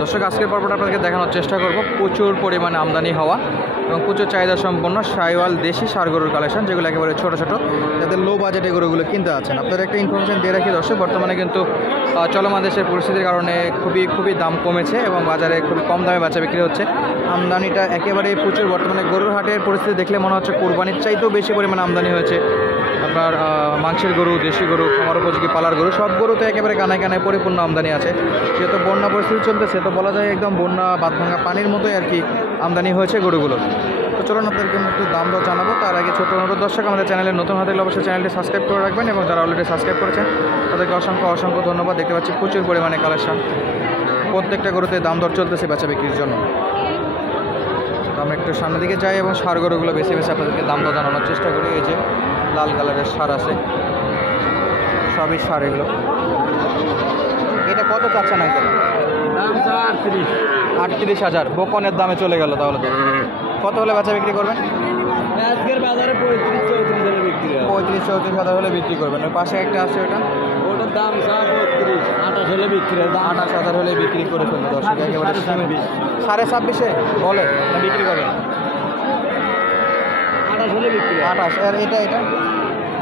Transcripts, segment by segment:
দর্শক আজকের পর্বটা আপনাদেরকে দেখানোর চেষ্টা করব প্রচুর পরিমাণে আমদানি হওয়া এবং প্রচুর চাহিদা সম্পন্ন সাইওয়াল দেশি ষাঁড় গরুর কালেকশন, যেগুলো একেবারে ছোটো ছোটো, যাদের লো বাজেটে গরুগুলো কিনতে আছেন। আপনাদের একটা ইনফরমেশন দিয়ে রাখি দর্শক, বর্তমানে কিন্তু চলমান দেশের পরিস্থিতির কারণে খুবই দাম কমেছে এবং বাজারে খুবই কম দামে বেচা বিক্রি হচ্ছে। আমদানিটা একেবারে প্রচুর। বর্তমানে গরুর হাটের পরিস্থিতি দেখলে মনে হচ্ছে কোরবানির চাইতেও বেশি পরিমাণে আমদানি হয়েছে। আপনার মাংসের গরু, দেশি গরু, খামার উপযোগী পালার গরু, সব গরুতে একেবারে কানায় কানায় পরিপূর্ণ আমদানি আছে। যেহেতু বন্যা পরিস্থিতি চলতেছে, তো বলা যায় একদম বন্যা বাঁধভাঙা পানির মতোই আর কি আমদানি হয়েছে গরুগুলো। তো চলুন আপনাদেরকে একটু দাম দর জানাবো। তার আগে ছোটো অনুরোধ দর্শক, আমাদের চ্যানেলে নতুন হতে গেলে অবশ্যই চ্যানেলটি সাবস্ক্রাইব করে রাখবেন এবং যারা অলরেডি সাবস্ক্রাইব করেছেন তাদেরকে অসংখ্য ধন্যবাদ। দেখতে পাচ্ছি প্রচুর পরিমাণে কালেকশন, প্রত্যেকটা গরুতে দাম দর চলতেছে বেচা বিক্রির জন্য। তো আমরা একটু সামনের দিকে যাই এবং ষাঁড় গরুগুলো বেছে আপনাদেরকে দাম দর জানানোর চেষ্টা করি। এই যে লাল কালারের ষাঁড় আছে, সবই ষাঁড় এগুলো। এটা কত চাচ্ছেন আঙ্কেল? দাম 38,000। বোকনের দামে চলে গেল তাহলে। তো কত হলে বেচা বিক্রি করবেন? আজকের বাজারে 35-34 হলে বিক্রি হয়। 35-34,000 হলে বিক্রি করবেন। ওই পাশে একটা আছে ওটা, ওটার দাম 32-28 হলে বিক্রি হয়। 28,000 হলে বিক্রি করে ফেলবে দর্শক। একেবারে 26,500 বলে না বিক্রি করবেন? 28 হলে বিক্রি হয়। 28। আর এটা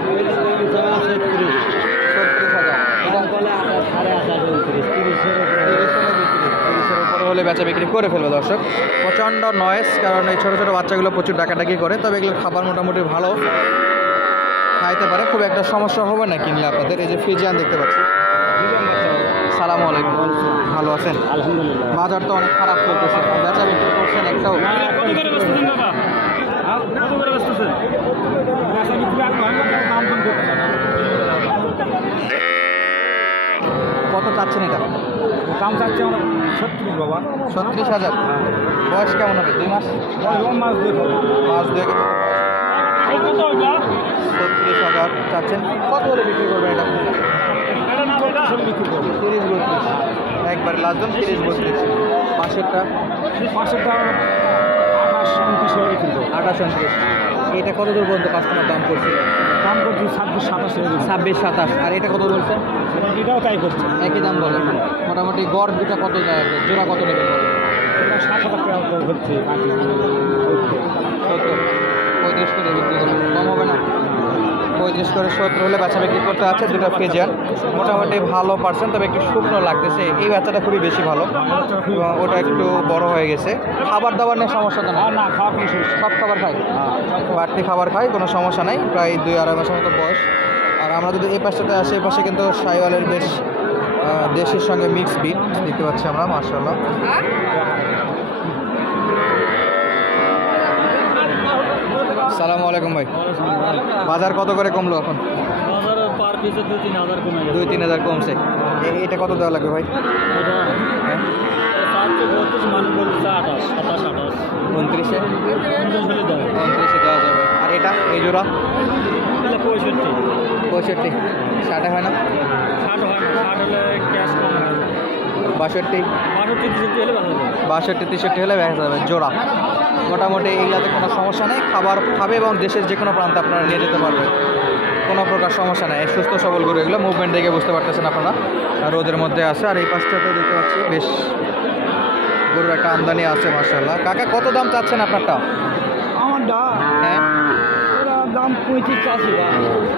36,000 এটা বলে 28, 28.5, 30-এর উপরে হলে বেচা বিক্রি করে ফেলবে দর্শক। প্রচণ্ড নয়েজ, কারণ এই ছোটো ছোটো বাচ্চাগুলো প্রচুর ডাকাডাকি করে। তবে এগুলো খাবার মোটামুটি ভালো খাইতে পারে, খুব একটা সমস্যা হবে না কিনলে আপনাদের। এই যে ফ্রিজিয়ান দেখতে পাচ্ছি। সালামু আলাইকুম, ভালো আছেন? আলহামদুলিল্লাহ। বাজার তো অনেক খারাপ চলতেছে, বেচা বিক্রি করছেন একটাও? কত চাচ্ছেন এটা? দাম চাচ্ছে আমরা 36 বাবা। 36,000। বয়স কেমন হবে? 2 মাস? মাছ দিয়ে মাস 2 36,000 চাচ্ছেন। কত হলে বিক্রি করবেন এটা? 30-32 একবারে লাস্ট দাম 30-32। পাশেরটা 28-29 হলে বিক্রি করবো। 28-29। এটা কত দূর পর্যন্ত কাস্টমার দাম করছে? দাম করছি 26-27 হলে 26-27। আর এটা কত বলছে? এটাও তাই করছে। একই দাম বলে। মোটামুটি গড় দুটা কত যায়? জোড়া কত নেবেন? 7,000 টাকা হচ্ছে। 70। 35 করে বিক্রি করবেন, কম হবে না? 35 করে 70 হলে বাচ্চা বিক্রি করতে আছে। দুটো ফ্রিজিয়ান মোটামুটি ভালো পার্সেন্ট, তবে একটু শুকনো লাগতেছে। এই বাচ্চাটা খুবই বেশি ভালো এবং ওটা একটু বড় হয়ে গেছে। খাবার দাবার নেই, সমস্যা তো না? না, খাওয়া কোনো সমস্যা। সব খাবার খায়, বাড়তি খাবার খায়, কোনো সমস্যা নাই। প্রায় 2-2.5 মাসের মতো বয়স। আর আমরা যদি এই পাশটাতে আসি, এই পাশে কিন্তু সাইওয়ালের বেশ দেশের সঙ্গে মিক্স বিট দেখতে পাচ্ছি আমরা, মাশাআল্লাহ। সালামু আলাইকুম ভাই। বাজার কত করে কমলো এখন? বাজারে পার পিসে 2-3 হাজার কমে গেছে। 2-3 হাজার কমছে। এটা কত দেওয়া লাগবে ভাই? এটা 7-32 মানে বলছে 28-27-28 29-এ? 29 হলে দেয়। 29-এ দেওয়া যাবে। আর এটা এই জোড়া? এটা 65। 65। 60 হয় না? 60 হয় না, 60 হলে ক্যাশ কম হয়। 62? 62-63 হলে বাজার দেয়। 62-63 হলে দেখা যাবে জোড়া। মোটামুটি এইগুলাতে কোনো সমস্যা নেই, খাবার খাবে এবং দেশের যে কোনো প্রান্তে আপনারা নিয়ে যেতে পারবেন, কোনো প্রকার সমস্যা নেই। সুস্থ সবল গরু এগুলো, মুভমেন্ট দেখে বুঝতে পারতেছেন আপনারা। আর রোদের মধ্যে আছে। আর এই পাশটাতে দেখতে পাচ্ছি বেশ গরুর একটা আমদানি আছে, মাশাআল্লাহ। কাকা কত দাম চাচ্ছেন আপনারটা? আমারটা হ্যাঁ, ওরা দাম 35 চাষি।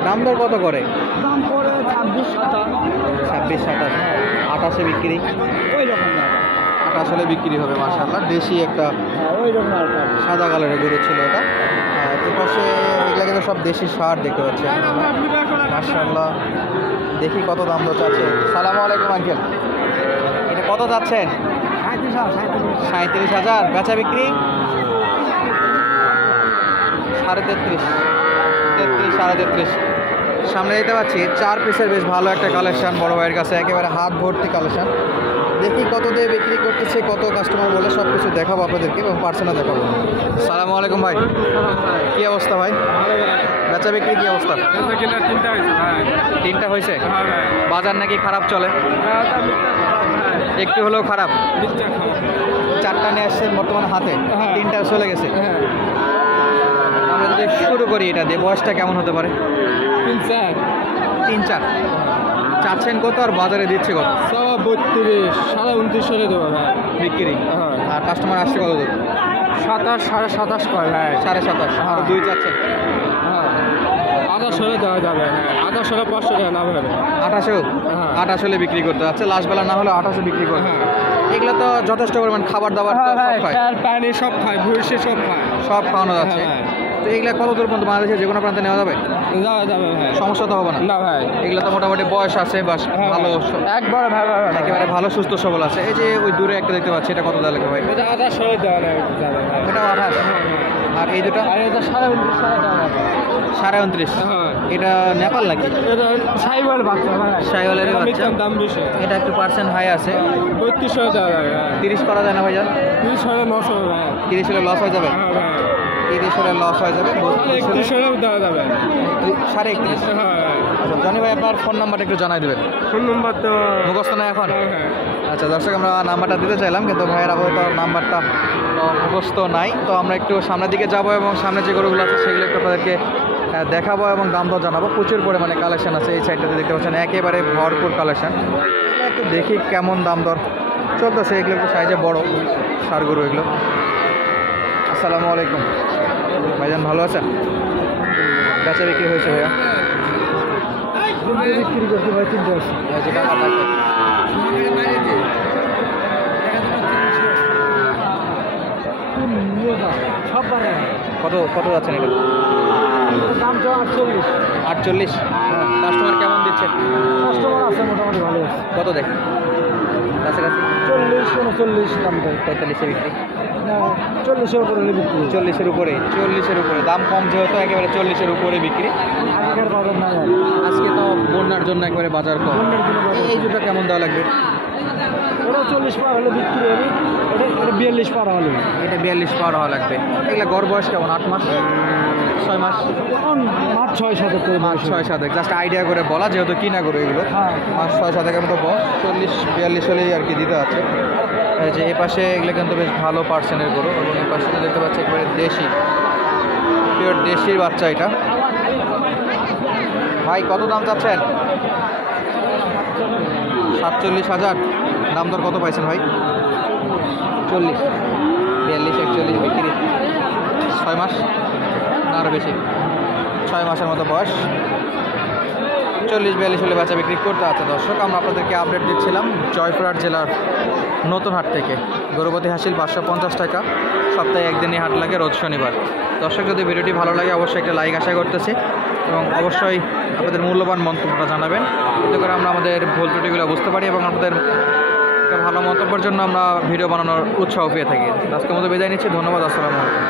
দাম দর কত করে? দাম করে 26-27। 26-27। 28-এ বিক্রি? ওই রকম দাম। 28 হলে বিক্রি হবে, মাশাআল্লাহ। দেশি একটা ওই রকম আর কি। সাদা কালারের গরু ছিল এটা। এর পাশে এগুলা কিন্তু সব দেশি ষাঁড় দেখতে পাচ্ছেন, মাশাআল্লাহ। দেখি কত দাম দর চাচ্ছে। সালামু আলাইকুম আঙ্কেল, এটা কত চাচ্ছেন? 37,000। বেচা বিক্রি? 33.5, 33, 33.5। সামনে দিতে পারছি 4 পিসের বেশ ভালো একটা কালেকশন বড় ভাইয়ের কাছে, একেবারে হাত ভর্তি কালেকশন। দেখি কত দিয়ে বিক্রি করতেছে, কত কাস্টমার বলে, সব কিছু দেখাবো আপনাদেরকে এবং পার্সোনাল দেখাবো। সালামু আলাইকুম ভাই, কী অবস্থা ভাই? বেচা বিক্রি কী অবস্থা? 3টা হয়েছে। বাজার নাকি খারাপ চলে? একটু হলেও খারাপ। 4টা নিয়ে আসছেন বর্তমানে হাতে, 3টা চলে গেছে। আমরা যদি শুরু করি এটা দিয়ে, বয়সটা কেমন হতে পারে? 3-4। 3-4। চাচ্ছেন কত আর বাজারে দিচ্ছে কত? সব 32 29.5 হলে দেবো ভাই। বিক্রি। হ্যাঁ আর কাস্টমার আসছে কত দূর? 27 27.5 করে ভাই। 27.5। হ্যাঁ। 2 চাচ্ছেন? হ্যাঁ 28 হলে দেওয়া যাবে। হ্যাঁ 28 হলে 500 টাকা লাভ হবে। 28? হ্যাঁ। 28 হলে বিক্রি করতে যাচ্ছে, লাস্ট বেলা না হলে 28 বিক্রি করবে। হ্যাঁ। এগুলো তো যথেষ্ট পরিমাণ খাবার দাবার তো সব খায়, আর পানি সব খায়, ভুসি সব খায়। সব খাওয়ানো যাচ্ছে। হ্যাঁ। তো এগুলা কত দূর পর্যন্ত বাংলাদেশে যে কোনো প্রান্তে নেওয়া যাবে? যাওয়া যাবে ভাই। সমস্যা তো হবে না? না ভাই। এগুলো তো মোটামুটি বয়স আছে বা ভালো একবার ভালো একেবারে ভালো সুস্থ সবল আছে। এই যে ওই দূরে একটা দেখতে পাচ্ছি, এটা কত দেওয়া লাগবে ভাই? এটা 28 হলে দেওয়া যাবে ভাই। এটাও 28। আর এই দুটো? আর এটা 29.5 হলে দেওয়া যাবে। 29.5। হ্যাঁ এটা নেপাল নাকি? এটা সাইওয়াল বাচ্চা ভাই। সাইওয়ালের বাচ্চা। দাম বেশি। এটা একটু পার্সেন্ট হাই আছে। 32 হলে দেওয়া যাবে। 30 করা যায় না ভাইজান? 30 হলে 900 ভাই। 30 হলে লস হয়ে যাবে? হ্যাঁ ভাই। 30 হলে লস হয়ে যাবে। 31 হলেও দেওয়া যাবে। 31.5। হ্যাঁ আচ্ছা জনি ভাই, আপনার ফোন নাম্বারটা একটু জানাই দেবেন। ফোন নম্বর তো মুখস্থ নাই এখন? হ্যাঁ। আচ্ছা দর্শক, আমরা নাম্বারটা দিতে চাইলাম কিন্তু ভাইয়ের আপাতত নাম্বারটা মুখস্থ নাই। তো আমরা একটু সামনের দিকে যাব এবং সামনে যে গরুগুলো আছে সেগুলো একটু আপনাদেরকে দেখাবো এবং দাম দর জানাবো। প্রচুর পরিমাণে কালেকশন আছে এই সাইডটাতে, দেখতে পাচ্ছেন একেবারে ভরপুর কালেকশন। একটু দেখি কেমন দাম দর চলতেছে। এগুলো একটু সাইজে বড় ষাড় গরু এগুলো। আসসালামু আলাইকুম ভাইজান, ভালো আছেন? বেচা বিক্রি হয়েছে ভাইয়া? বিক্রি করতে ভাই 300 যেটা আমার লাগবে। সব বাড়ে। কত কত যাচ্ছেন এটা? দাম তো 48। 48। কাস্টমার কেমন দিচ্ছে? কাস্টমার আছে মোটামুটি ভালো আছে। কত দেখ কাছাকাছি? 40 39 দাম দেয়। 45-এ বিক্রি। 40-এর উপরে হলে বিক্রি। 40-এর উপরে? 40-এর উপরে দাম কম যেহেতু একেবারে 40-এর উপরে বিক্রি। আগের বাজার না ভাই। আজকে তো বন্যার জন্য একেবারে বাজার কম। বন্যার জন্য বাজার এই জুটা কেমন দেওয়া লাগবে? ওটা 40 পার হলে বিক্রি হবে। এটা 42 পার হলে। এটা 42 পার হওয়া লাগবে। এগুলা গড় বয়স কেমন? 8 মাস 6 মাস? মাঠ 6-7 করে মাস 6-7, জাস্ট আইডিয়া করে বলা, যেহেতু কিনা গরু এগুলো। হ্যাঁ। মাস 6-7 মতো বয়স, 40-42 হলেই আর কি দিতে আছে। এই যে এই পাশে এগুলো কিন্তু বেশ ভালো পার্সেন্টের গরু এবং এই পাশে দেখতে পাচ্ছি একেবারে দেশি, পিওর দেশির বাচ্চা এটা। ভাই কত দাম চাচ্ছেন? 47,000। দাম দর কত পাইছেন ভাই? 40, 42, 41 বিক্রি। 6 মাস না আরও বেশি? 6 মাসের মতো বয়স। 40-42 হলে বাচ্চা বিক্রি করতে আছে। দর্শক, আমরা আপনাদেরকে আপডেট দিচ্ছিলাম জয়পুরহাট জেলার নতুন হাট থেকে। গরুপতি হাসিল 550 টাকা, সপ্তাহে একদিনই হাট লাগে, রোজ শনিবার। দর্শক, যদি ভিডিওটি ভালো লাগে অবশ্যই একটা লাইক আশা করতেছি এবং অবশ্যই আপনাদের মূল্যবান মন্তব্যটা জানাবেন, এতে করে আমরা আমাদের ভুল ত্রুটিগুলো বুঝতে পারি এবং আপনাদের একটা ভালো মন্তব্যের জন্য আমরা ভিডিও বানানোর উৎসাহ পেয়ে থাকি। আজকের মতো বিদায় নিচ্ছি, ধন্যবাদ, আসসালামু আলাইকুম।